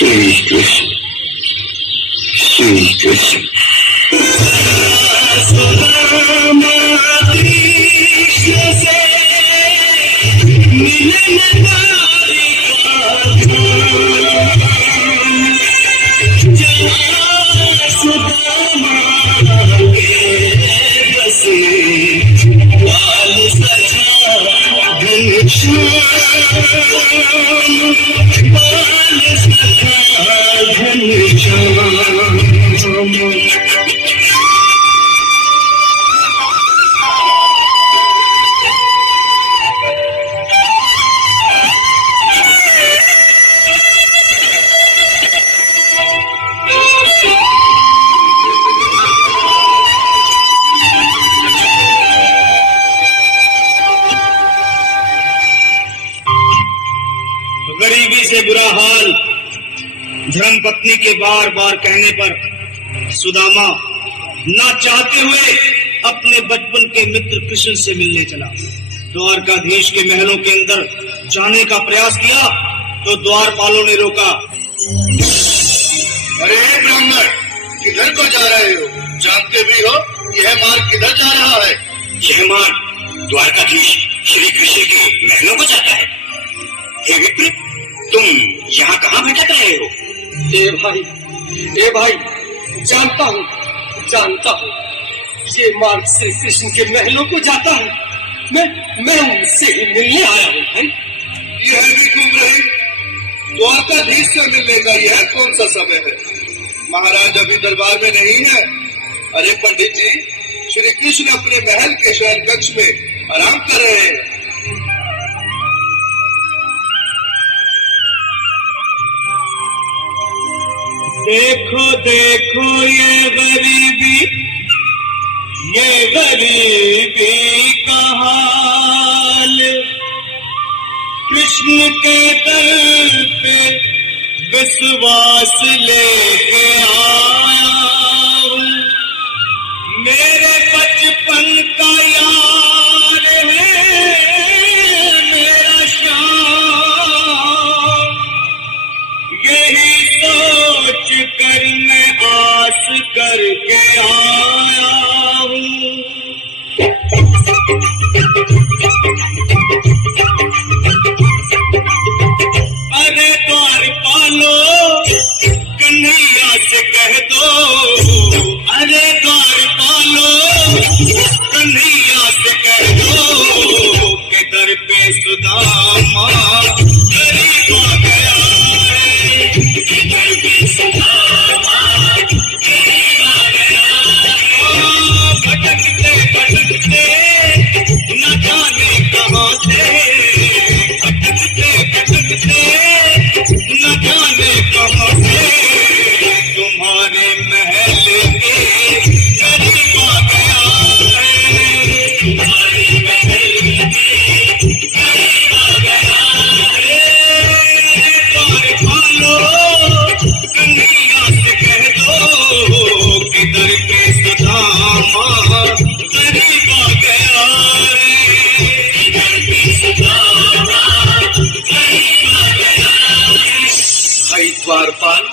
श्री कृष्ण, श्री कृष्ण। गरीबी से बुरा हाल धर्मपत्नी के बार बार कहने पर सुदामा ना चाहते हुए अपने बचपन के मित्र कृष्ण से मिलने चला। द्वारकाधीश के महलों के अंदर जाने का प्रयास किया तो द्वारपालों ने रोका। अरे ब्राह्मण, किधर को जा रहे हो? जानते भी हो यह मार्ग किधर जा रहा है? यह मार्ग द्वारकाधीश श्री कृष्ण के महलों को जाता है। हे विप्र, तुम यहाँ कहाँ भटक रहे हो? ए भाई, जानता हूँ ये मार्ग श्री कृष्ण के महलों को जाता है। मैं उनसे ही मिलने आया हूँ भाई। यह भी गुमराही, द्वारकाधीश से मिलने का यह कौन सा समय है? महाराज अभी दरबार में नहीं है। अरे पंडित जी, श्री कृष्ण अपने महल के शयन कक्ष में आराम कर रहे हैं। देखो देखो ये गरीबी का हाल, कृष्ण के दर पे विश्वास लेके आया हूँ। मेरे बचपन का यार है मेरा श्याम, यही सोच कर मैं आस करके आया हूँ। अरे द्वारपालो, कन्हैया से कह दो। अरे द्वारपालो, कन्हैया से कह दो कि दर पे सुदामा गरीब आ गया है। दर पे सुदामा गरीब आ गया है। भटकते भटकते न जाने कहाँ से, भटकते भटकते न जाने कहाँ से तुम्हारे महल के करीब आ गया है। तुम्हारे महल के करीब आ गया है। द्वारपालो, कन्हैया से कह दो कि दर पे सुदामा गरीब आ गया है। दर पे सुदामा गरीब आ गया है। भाई द्वारपाल,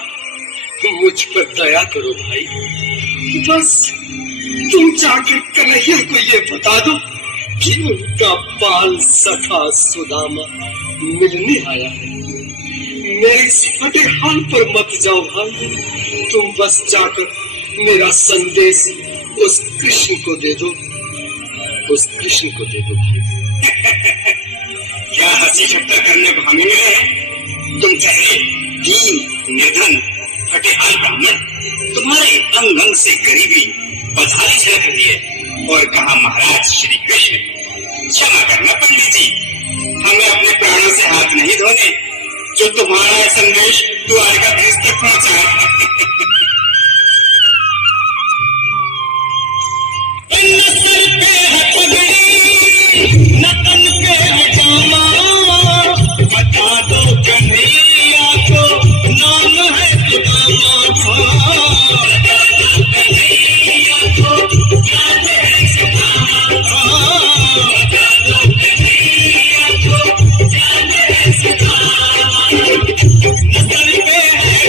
मुझ पर दया करो भाई। बस तुम जाकर कन्हैया को ये बता दो कि उनका बाल सखा सुदामा मिलने आया है। मेरे इस फटे हाल पर मत जाओ भाई। तुम बस जाकर मेरा संदेश उस कृष्ण को दे दो, उस कृष्ण को दे दो भाई। क्या हंसी ठट्टा करने को हमें मिला है? तुम चाहे निर्धन फटेहाल ब्राह्मण, तुम्हारे अंग अंग से गरीबी बदहाली झलक रही है। और कहा महाराज श्री कृष्ण, क्षमा करना पंडित जी, हमें अपने प्राणों से हाथ नहीं धोने जो तुम्हारा संदेश द्वारकाधीश तक पहुंचाए। न सर पे है पगड़ी, न तन पे है जामा, बता दो कन्हैया को नाम है सुदामा। बता दो कन्हैया को नाम है सुदामा। बता दो कन्हैया को नाम है सुदामा। न सर पे है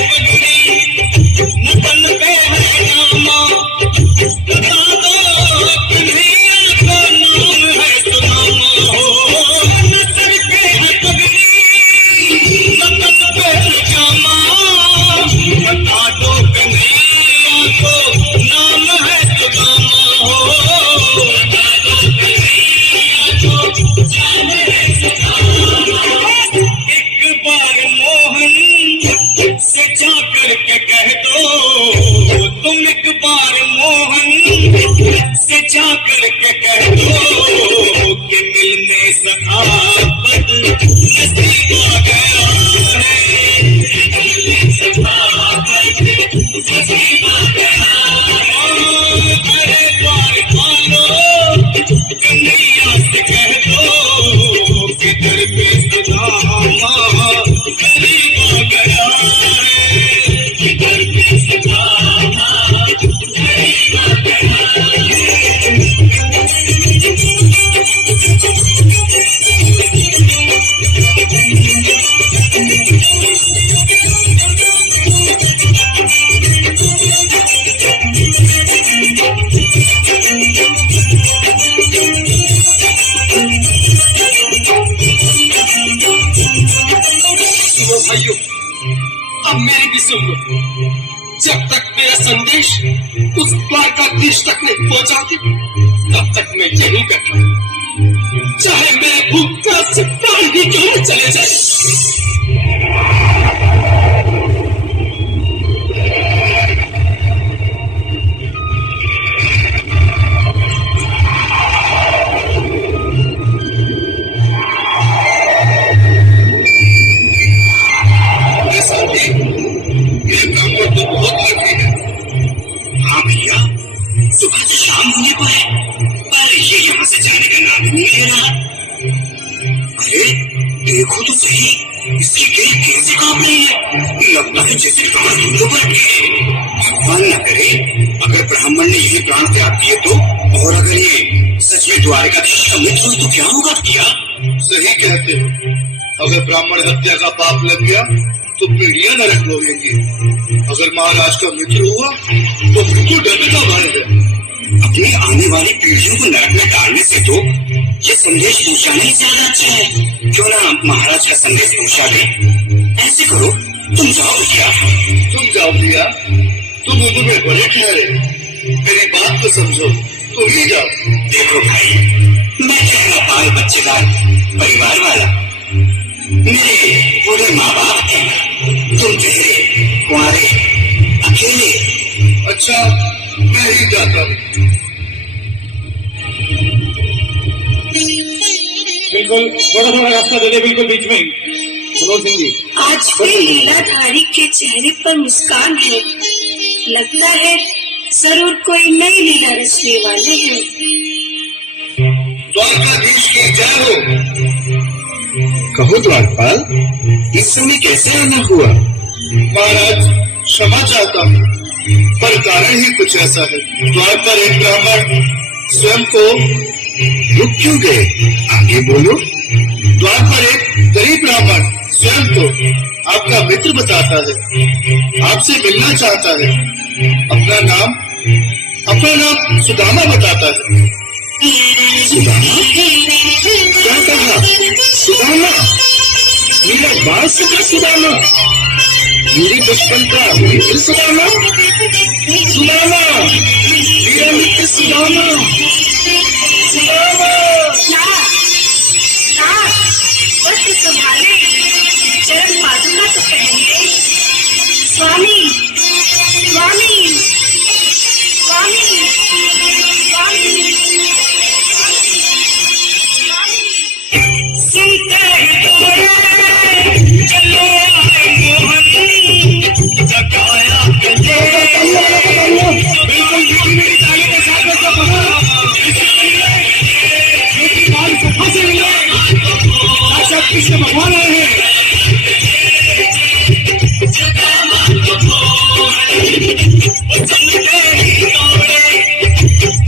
सुनो भाइयों, अब मेरी भी सुन लो। जब तक मेरा संदेश उस द्वारकाधीश तक नहीं पहुंचाती, तब तक मैं यही बैठा, चाहे मेरे भूख प्यास से प्राण ही क्यों न चले जाए। ये ब्राह्मण तो बहुत लकी है। हाँ भैया, सुबह से शाम होने को है, पर ये यहाँ से जाने का नाम ही नहीं ले रहा। अरे देखो तो सही, इसकी देह कैसे कांप रही है, लगता है जैसे प्राण धुंधों पर अटके हैं। भगवान न करे अगर ब्राह्मण ने यही प्राण त्याग दिए तो, और अगर ये सच में द्वारकाधीश का मित्र हो तो क्या होगा भैया? सही कहते हो, अगर ब्राह्मण हत्या का पाप लग गया तो पीढ़ियां नरक भोगेंगी। अगर महाराज का मित्र हुआ तो बिल्कुल डरने का भय है। अपनी आने वाली पीढ़ियों को नरक में डालने से तो ये संदेश पहुंचाना ही ज्यादा अच्छा है। क्यों ना महाराज का संदेश पहुंचा दे। ऐसे करो, तुम जाओ भैया। तुम जाओ भैया, तुम उम्र में बड़े ठहरे, मेरी बात को समझो, तुम ही जाओ। देखो भाई, मैं कहना बाल बच्चेदार परिवार वाला, मेरे पूरे माँ बाप हैं, तुम ठहरे कुंवारे अकेले। अच्छा, मैं ही जाता हूँ। बिल्कुल थोड़ा थोड़ा रास्ता दे दे, बिल्कुल बीच में। मनोज सिंह जी, आज भी लीलाधारी के चेहरे पर मुस्कान है। लगता है जरूर कोई नई लीला रचने वाले हैं। द्वारकाधीश की जय हो। कहो द्वारपाल, इस समय कैसे आना हुआ? महाराज क्षमा चाहता हूँ, पर कारण ही कुछ ऐसा है। द्वार पर एक ब्राह्मण स्वयं को रुक क्यों गए? आगे बोलो। द्वार पर एक गरीब ब्राह्मण स्वयं को आपका मित्र बताता है, आपसे मिलना चाहता है। अपना नाम सुदामा बताता है। सुदामा? क्या कहा? सुदामा? मेरा बाल सका सुदामा? मेरी बचपन का मित्र सुदामा? सुदामा, मेरा मित्र सुदामा, सुदामा। वक्त संभाले, चरण पादुका तो पहनिए। स्वामी, स्वामी, स्वामी, स्वामी, सुनते ही चलो आए मोहन, जगाया गले। बिल्कुल मेरी ताली के साथ में सब बाल सफा से मिले, साक्षात कृष्ण भगवान आए हैं। सुनते ही दौड़े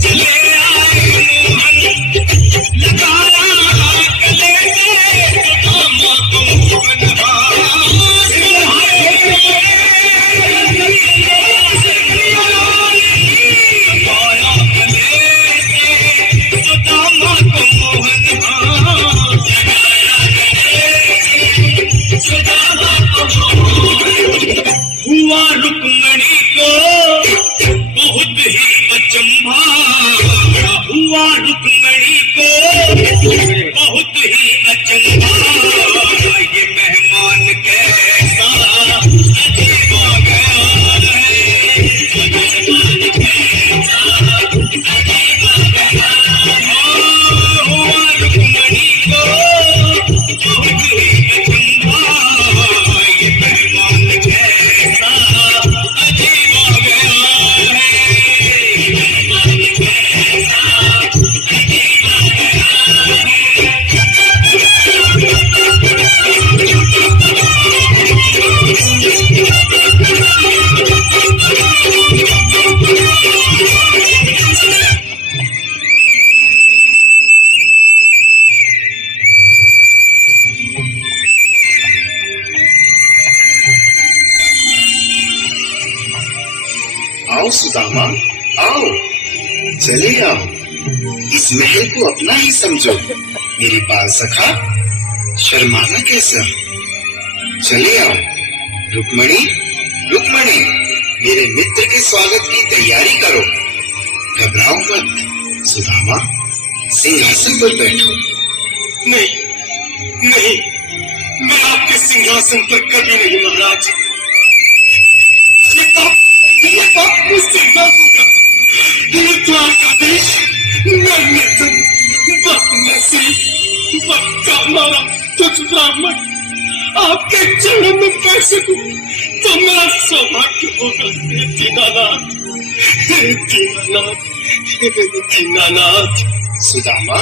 चले आए मोहन, लगाया गले में सुदामा को मोहन। हुआ रुक्मणी को बहुत ही अचंभा, हुआ रुक्मणी को बहुत ही अचंभा। ये मेहमान कैसा अजीब आ गया है, हुआ रुक्मणी को बहुत ही अचंभा। ये मेहमान कैसा अजीब आ गया है। आओ सुदामा, आओ, चले आओ। इस महल को अपना ही समझो। मेरी बाल सखा, शर्माना कैसा? चले आओ। रुक्मणी, रुक्मणी, मेरे मित्र के स्वागत की तैयारी करो। घबराओ मत। सुदामा, सिंहासन पर बैठो। नहीं नहीं, मैं आपके सिंहासन पर कभी नहीं महाराज। ये पाप मुझसे न होगा। ये द्वारकाधीश, मैं निर्धन, बदनसीब, बदकामारा, तुझ ब्राह्मण आपके चरणों में बैठ सकूं तो मेरा सौभाग्य होगा। हे दीनानाथ, हे दीनानाथ, हे दीनानाथ। सुदामा,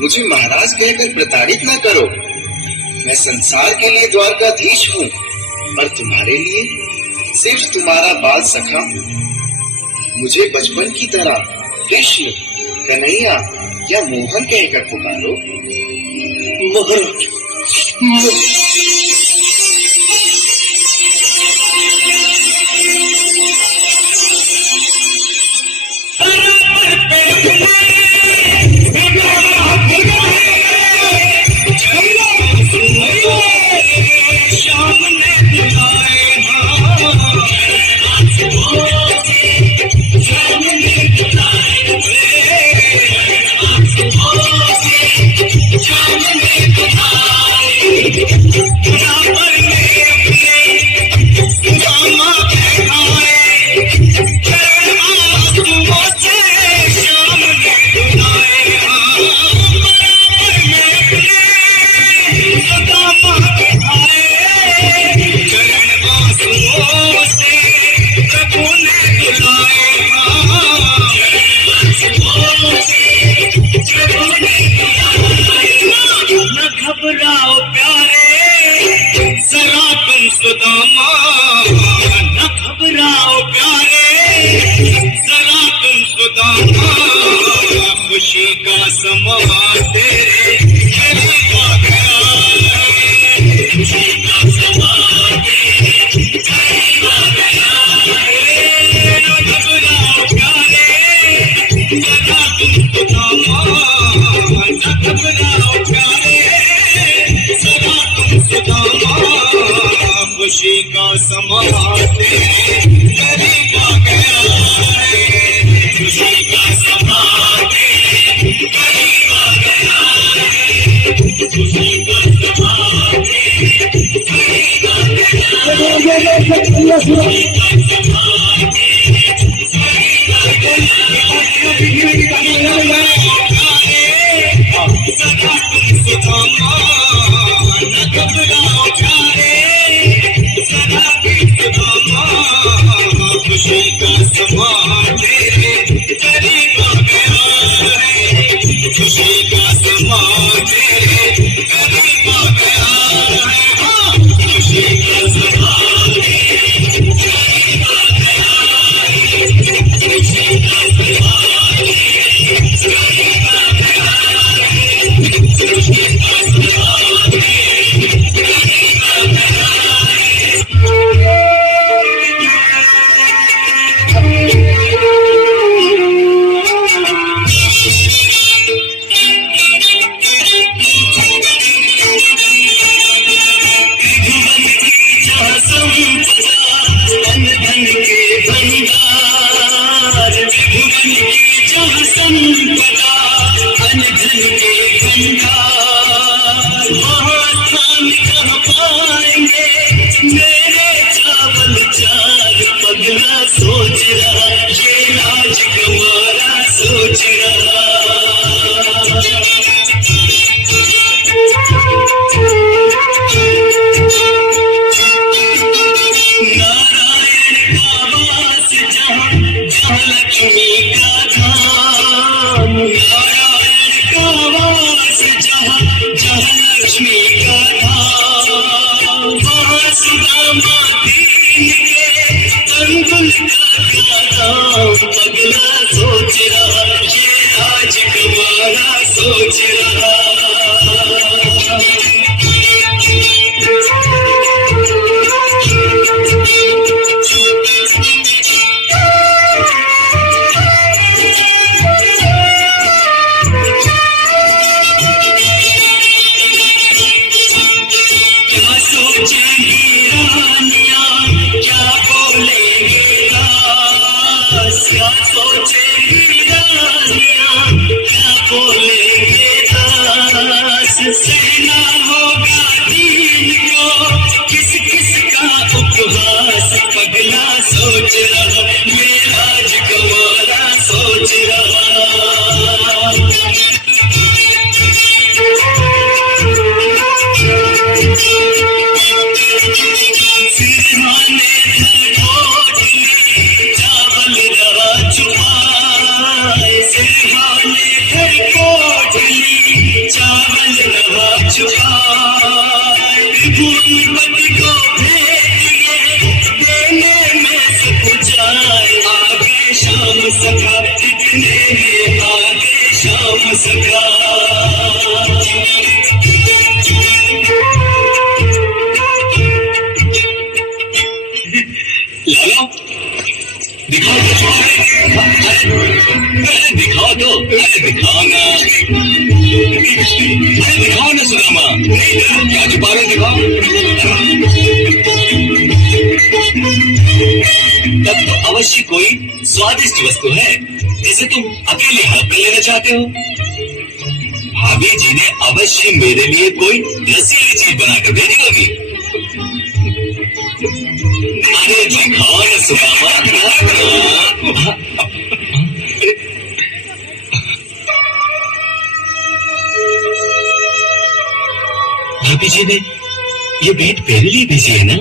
मुझे महाराज कहकर प्रताड़ित न करो। मैं संसार के लिए द्वारकाधीश हूँ और तुम्हारे लिए सिर्फ तुम्हारा बाल सखा हूँ। मुझे बचपन की तरह कृष्ण, कन्हैया या मोहन कहकर पुकारो। महाराज, घबराओ प्यारे, जरा तुम सुदामा, न घबराओ प्यारे, जरा तुम सुदामा। खुशी का समा तेरे करीब आ गया है, खुशी का समा तेरे करीब आ गया है। न घबराओ प्यारे, जरा तुम सुदामा, न घबराओ प्यारे, जरा तुम सुदामा। खुशी का समा तेरे करीब आ गया है, खुशी का समा तेरे करीब आ गया है, खुशी का समा तेरे करीब आ गया है, खुशी का समा सोचेंगी रानियां, क्या बोलेंगे दास, क्या सोचेंगी रानियां, क्या बोलेंगे दास। सहना होगा दीन को किस किस का उपवास, पगला सोच रहा मेरा गवारा सोच रहा। सिरहाने धर कोठली चावल रहा छुपाए, सिरहाने धर कोठली चावल रहा छुपाए। विभूपति को भेजिए देने में सब जाए, आगे शाम सखा इतने में आगे शाम सखा। लाला दिखाओ तो, अरे दिखाओ तो, अरे दिखाओ ना, अरे दिखाओ ना सुदामा, क्या छुपा रहे दिखाओ। तब तो अवश्य कोई स्वादिष्ट वस्तु है जिसे तुम अकेले हड़प कर लेना चाहते हो। भाभी जी ने अवश्य मेरे लिए कोई रसीली चीज बनाकर भेजी होगी। अरे दिखाओ ना सुदामा, भाभी जी ने ये भेंट मेरे लिए भेजी है ना?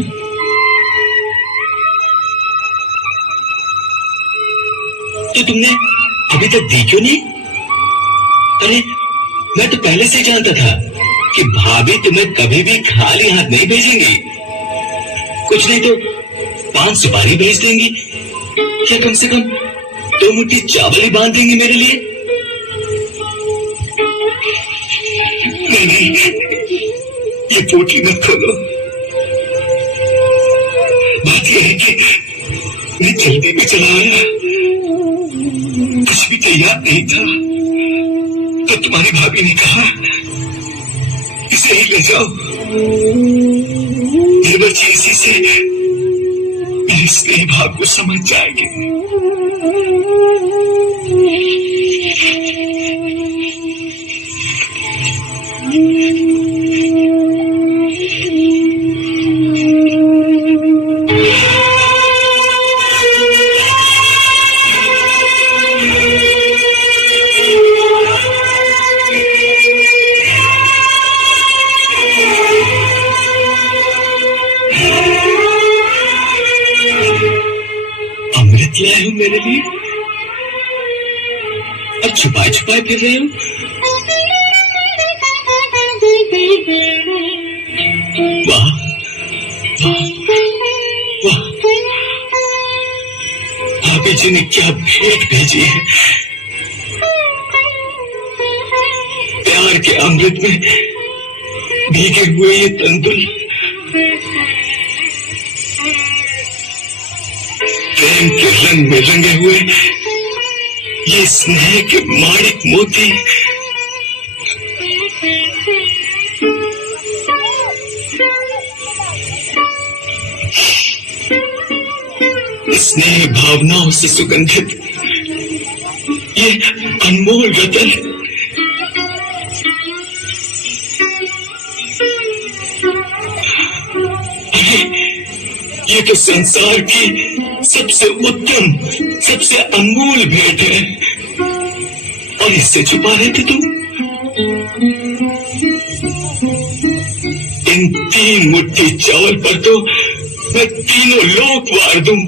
तो तुमने अभी तक दी क्यों नहीं? अरे मैं तो पहले से जानता था कि भाभी तुम्हें कभी भी खाली हाथ नहीं भेजेंगी। कुछ नहीं तो 5 सुपारी भेज देंगी, या कम से कम 2 मुट्ठी चावल ही बांध देंगी मेरे लिए। नहीं, ये पोटली मत खोलो। बात यह है कि मैं जल्दी में चला आया, कुछ भी तैयार नहीं था, तो तुम्हारी भाभी ने कहा इसे ही ले जाओ। निर्वची इसी से मेरे स्नेह भाव को समझ जाएगी। अमृत लाए हो मेरे लिए और छुपाए छुपाए फिर रहे हो। वाह वाह वाह, भाभी जी ने क्या भेंट भेजी है। प्यार के अमृत में भीगे हुए ये तंदुल, प्रेम के रंग में रंगे हुए ये स्नेह के माणिक मोती, स्नेह भावनाओं से सुगंधित ये अनमोल रतन, ये तो संसार की सबसे उत्तम, सबसे अनमोल भेंट है, और इससे छुपा रहे थे तुम। इन 3 मुट्ठी चावल पर तो मैं 3 लोक वार दूं।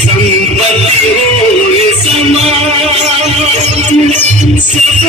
संपत्ति हो समान सब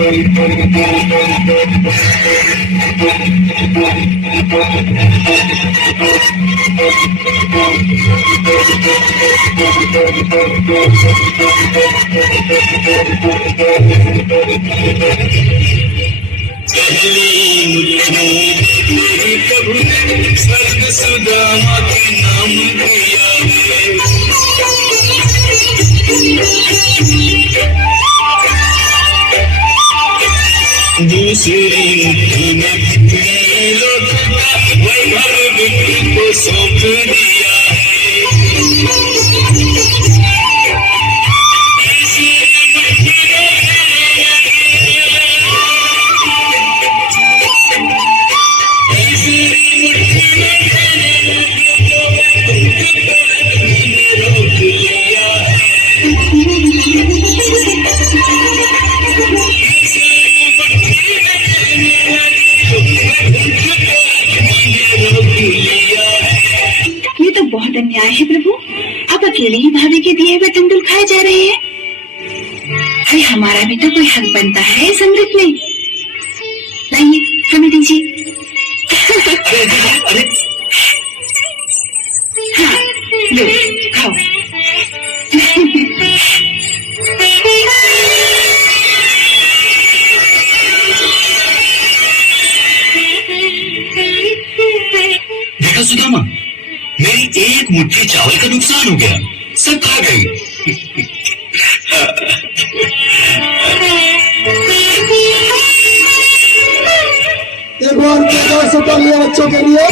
मेरी प्रभु स्वर्ग सुदामा के नाम दिया है। दूसरी मुट्ठी में कितने लोगों का वैभव विक्री को सौंप दिया है। ये तो बहुत अन्याय है प्रभु, आप अकेले ही भाभी के दिए हुए तंदुल खाए जा रहे हैं। अरे हमारा भी तो कोई हक बनता है इस अमृत में। लाइए हमें दीजिए। अरे हाँ लो खाओ। देखा सुदामा, मेरी एक मुट्ठी चावल का नुकसान हो गया, सब खा गई। एक बार 50 रुपया लिया बच्चों के लिए।